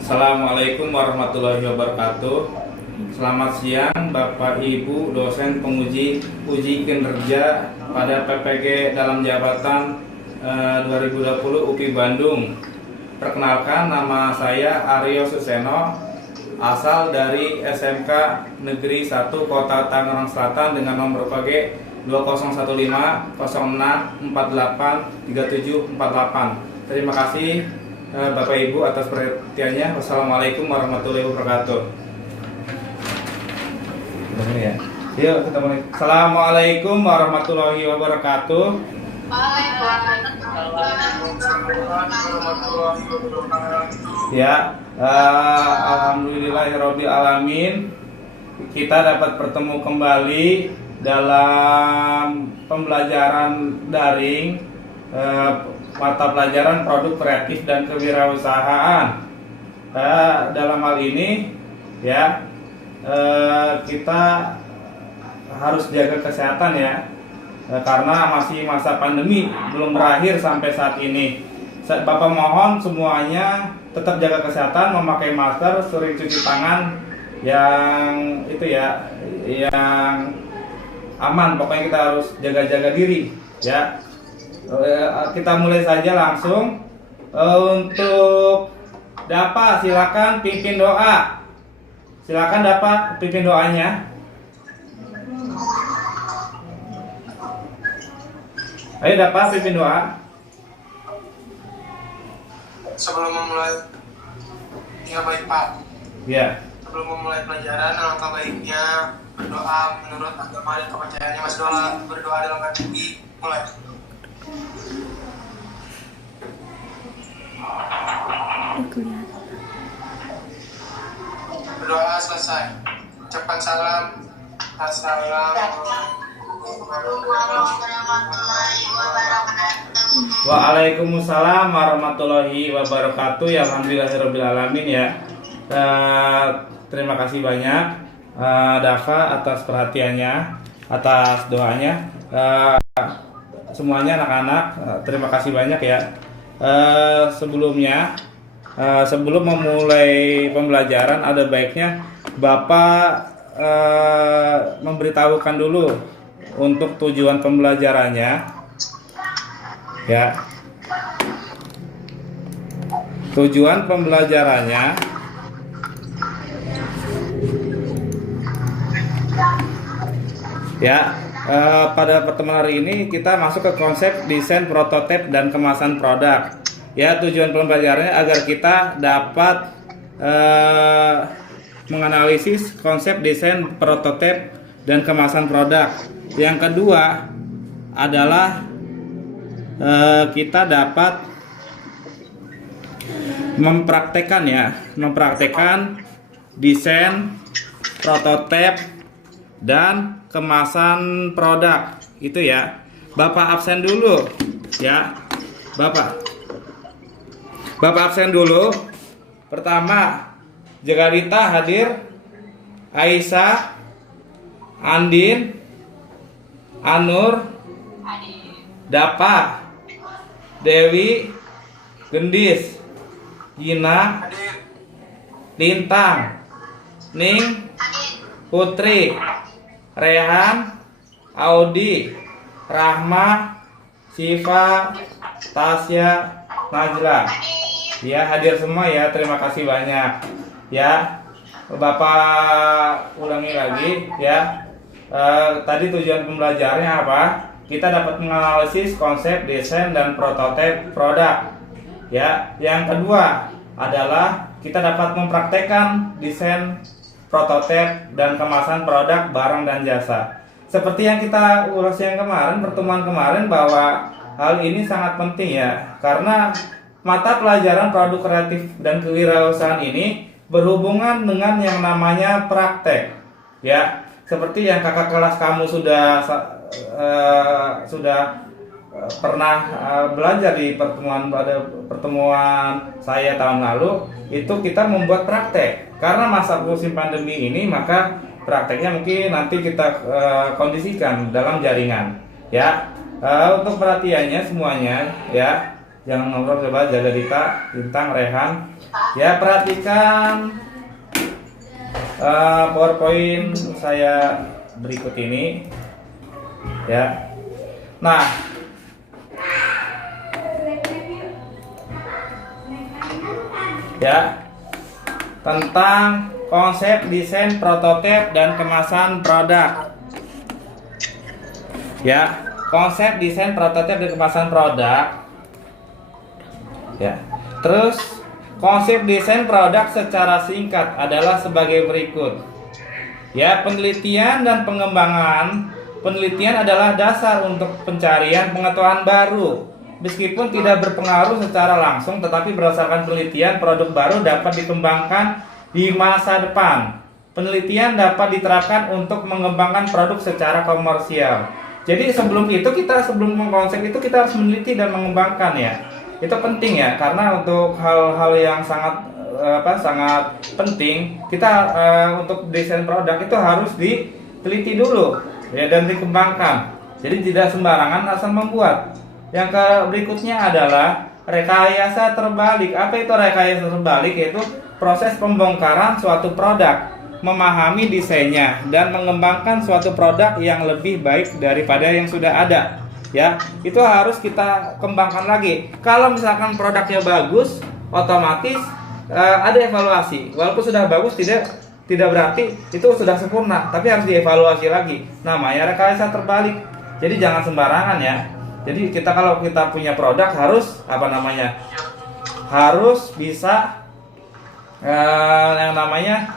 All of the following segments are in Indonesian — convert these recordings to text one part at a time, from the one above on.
Assalamualaikum warahmatullahi wabarakatuh. Selamat siang Bapak Ibu dosen penguji uji kinerja pada PPG dalam jabatan 2020 UPI Bandung. Perkenalkan, nama saya Aryo Suseno, asal dari SMK Negeri 1 Kota Tangerang Selatan dengan nomor PG 2015 06 48 3748. Terima kasih Bapak Ibu atas perhatiannya. Wassalamualaikum warahmatullahi wabarakatuh. Ya. Yuk kita mulai. Assalamualaikum warahmatullahi wabarakatuh. Ya, alhamdulillahirabbil alamin. Kita dapat bertemu kembali dalam pembelajaran daring mata pelajaran produk kreatif dan kewirausahaan. Dalam hal ini ya, kita harus jaga kesehatan ya, karena masih masa pandemi belum berakhir sampai saat ini. Bapak mohon semuanya tetap jaga kesehatan, memakai masker, sering cuci tangan yang itu ya, yang aman. Pokoknya kita harus jaga-jaga diri ya. Kita mulai saja langsung. Untuk Dapa silakan pimpin doa. Silakan Dapa pimpin doanya. Ayo Dapa pimpin doa. Sebelum memulai, ya baik Pak. Ya. Sebelum memulai pelajaran, alangkah baiknya berdoa menurut agama dan kepercayaannya. Mas berdoa dalam hati. Mulai. Berdoa selesai. Ucapkan salam. Assalamualaikum warahmatullahi wabarakatuh. Waalaikumsalam warahmatullahi wabarakatuh. Ya, alhamdulillahirabbil alamin ya. Terima kasih banyak Dava atas perhatiannya, atas doanya. Semuanya anak-anak, terima kasih banyak ya. Sebelum memulai pembelajaran, ada baiknya Bapak memberitahukan dulu untuk tujuan pembelajarannya ya. Tujuan pembelajarannya ya, pada pertemuan hari ini kita masuk ke konsep desain, prototipe, dan kemasan produk. Ya, tujuan pembelajarannya agar kita dapat menganalisis konsep desain, prototipe, dan kemasan produk. Yang kedua adalah kita dapat mempraktekkan desain, prototipe, dan kemasan produk. Itu ya. Bapak absen dulu ya. Bapak absen dulu. Pertama, Jagarita hadir, Aisyah, Andin, Anur, Dapa, Dewi, Gendis, Gina, Lintang, Ning, Putri, Rehan, Audi, Rahma, Siva, Tasya, Najla. Ya, hadir semua ya. Terima kasih banyak. Ya, Bapak ulangi lagi ya. Tadi tujuan pembelajarannya apa? Kita dapat menganalisis konsep desain dan prototipe produk. Ya, yang kedua adalah kita dapat mempraktekkan desain, prototipe, dan kemasan produk barang dan jasa. Seperti yang kita ulas yang kemarin, pertemuan kemarin, bahwa hal ini sangat penting ya, karena mata pelajaran produk kreatif dan kewirausahaan ini berhubungan dengan yang namanya praktek. Ya, seperti yang kakak kelas kamu sudah pernah belajar di pertemuan saya tahun lalu, itu kita membuat praktek. Karena masa musim pandemi ini, maka prakteknya mungkin nanti kita kondisikan dalam jaringan. Ya, untuk perhatiannya semuanya ya. Jangan ngobrol, coba jaga Dita, Bintang, Rehan. Ya, perhatikan PowerPoint saya berikut ini. Ya. Nah, ya, tentang konsep desain prototipe dan kemasan produk. Ya, konsep desain prototipe dan kemasan produk. Ya. Terus konsep desain produk secara singkat adalah sebagai berikut. Ya, penelitian dan pengembangan. Penelitian adalah dasar untuk pencarian pengetahuan baru. Meskipun tidak berpengaruh secara langsung, tetapi berdasarkan penelitian, produk baru dapat dikembangkan di masa depan. Penelitian dapat diterapkan untuk mengembangkan produk secara komersial. Jadi sebelum mengkonsep itu kita harus meneliti dan mengembangkan ya. Itu penting ya, karena untuk hal-hal yang sangat penting, kita untuk desain produk itu harus diteliti dulu ya, dan dikembangkan. Jadi tidak sembarangan asal membuat. Yang berikutnya adalah rekayasa terbalik. Apa itu rekayasa terbalik? Yaitu proses pembongkaran suatu produk, memahami desainnya dan mengembangkan suatu produk yang lebih baik daripada yang sudah ada. Ya, itu harus kita kembangkan lagi. Kalau misalkan produknya bagus, otomatis ada evaluasi. Walaupun sudah bagus, tidak berarti itu sudah sempurna, tapi harus dievaluasi lagi. Namanya rekayasa terbalik. Jadi jangan sembarangan ya. Jadi kalau kita punya produk harus harus bisa yang namanya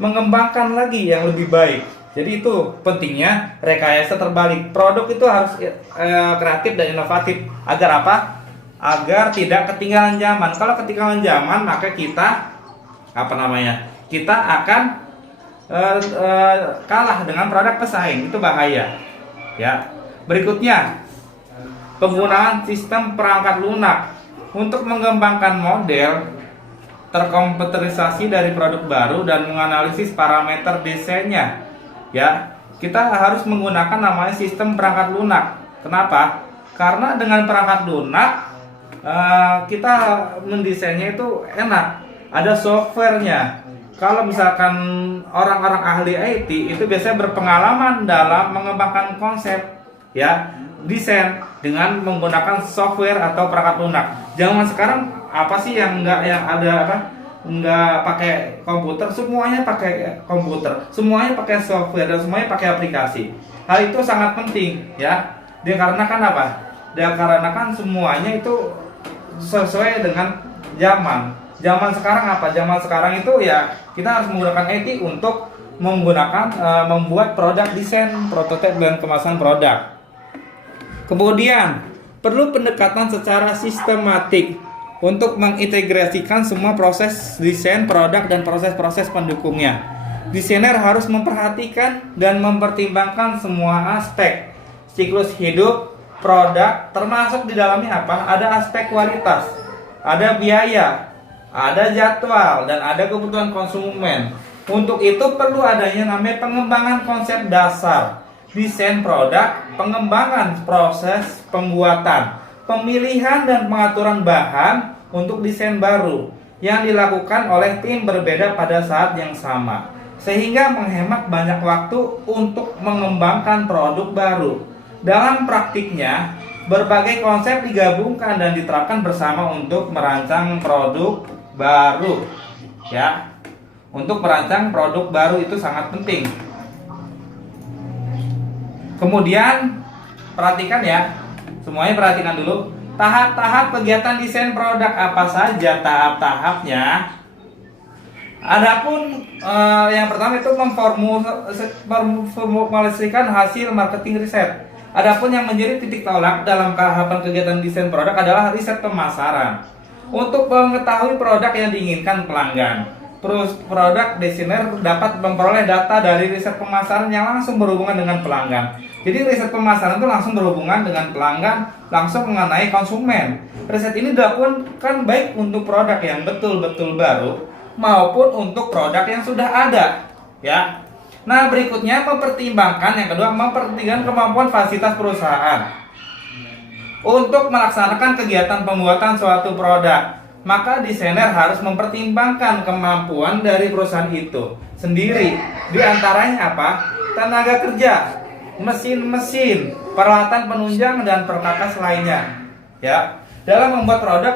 mengembangkan lagi yang lebih baik. Jadi itu pentingnya rekayasa terbalik. Produk itu harus kreatif dan inovatif. Agar apa? Agar tidak ketinggalan zaman. Kalau ketinggalan zaman, maka kita kita akan kalah dengan produk pesaing. Itu bahaya. Ya. Berikutnya, penggunaan sistem perangkat lunak untuk mengembangkan model terkomputerisasi dari produk baru dan menganalisis parameter desainnya. Ya, kita harus menggunakan namanya sistem perangkat lunak. Kenapa? Karena dengan perangkat lunak kita mendesainnya itu enak. Ada softwarenya. Kalau misalkan orang-orang ahli IT itu biasanya berpengalaman dalam mengembangkan konsep, ya, desain dengan menggunakan software atau perangkat lunak. Zaman sekarang apa sih yang nggak pakai komputer? Semuanya pakai komputer, semuanya pakai software, dan semuanya pakai aplikasi. Hal itu sangat penting ya. Dikarenakan apa? Dikarenakan semuanya itu sesuai dengan zaman. Zaman sekarang apa? Zaman sekarang itu ya kita harus menggunakan IT untuk membuat produk desain, prototipe dan kemasan produk. Kemudian perlu pendekatan secara sistematik untuk mengintegrasikan semua proses desain produk dan proses-proses pendukungnya. Desainer harus memperhatikan dan mempertimbangkan semua aspek siklus hidup produk, termasuk di dalamnya apa? Ada aspek kualitas, ada biaya, ada jadwal, dan ada kebutuhan konsumen. Untuk itu perlu adanya namanya pengembangan konsep dasar, desain produk, pengembangan proses pembuatan, pemilihan dan pengaturan bahan untuk desain baru yang dilakukan oleh tim berbeda pada saat yang sama, sehingga menghemat banyak waktu untuk mengembangkan produk baru. Dalam praktiknya, berbagai konsep digabungkan dan diterapkan bersama untuk merancang produk baru. Ya, untuk merancang produk baru itu sangat penting. Kemudian perhatikan ya, semuanya perhatikan dulu. Tahap-tahap kegiatan desain produk apa saja tahap-tahapnya? Adapun yang pertama itu memformulasikan hasil marketing riset. Adapun yang menjadi titik tolak dalam tahapan kegiatan desain produk adalah riset pemasaran. Untuk mengetahui produk yang diinginkan pelanggan, produk desainer dapat memperoleh data dari riset pemasaran yang langsung berhubungan dengan pelanggan. Jadi riset pemasaran itu langsung berhubungan dengan pelanggan, langsung mengenai konsumen. Riset ini dilakukan baik untuk produk yang betul-betul baru maupun untuk produk yang sudah ada. Ya. Nah, berikutnya mempertimbangkan, yang kedua mempertimbangkan kemampuan fasilitas perusahaan. Untuk melaksanakan kegiatan pembuatan suatu produk, maka desainer harus mempertimbangkan kemampuan dari perusahaan itu sendiri. Di antaranya apa? Tenaga kerja, mesin-mesin, peralatan penunjang dan perkakas lainnya. Ya, dalam membuat produk